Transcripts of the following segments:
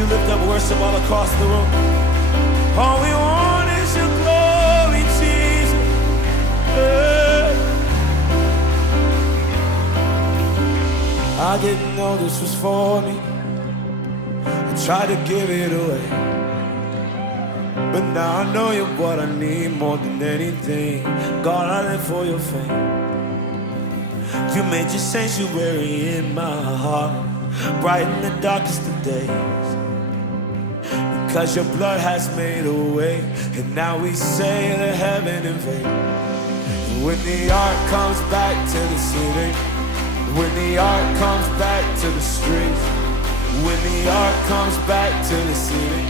you lift up worship all across the room? All we want is your glory, Jesus. I didn't know this was for me. I tried to give it away, but now I know you're what I need more than anything. God, I live for your fame. You made your sanctuary in my heart, brighten the darkest of days. Because your blood has made a way, and now we sail to heaven in vain. When the ark comes back to the city, when the ark comes back to the streets, when the ark comes back to the city,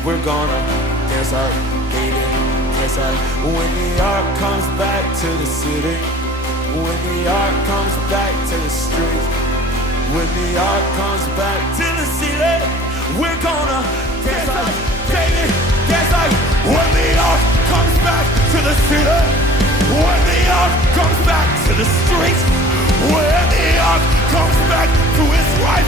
we're gonna dance like David, dance like. When the ark comes back to the city, when the ark comes back to the streets, when the ark comes back to the city, we're gonna dance like David, dance like. When the ark comes back to the city, when the ark comes back to the streets, when the ark comes back to its right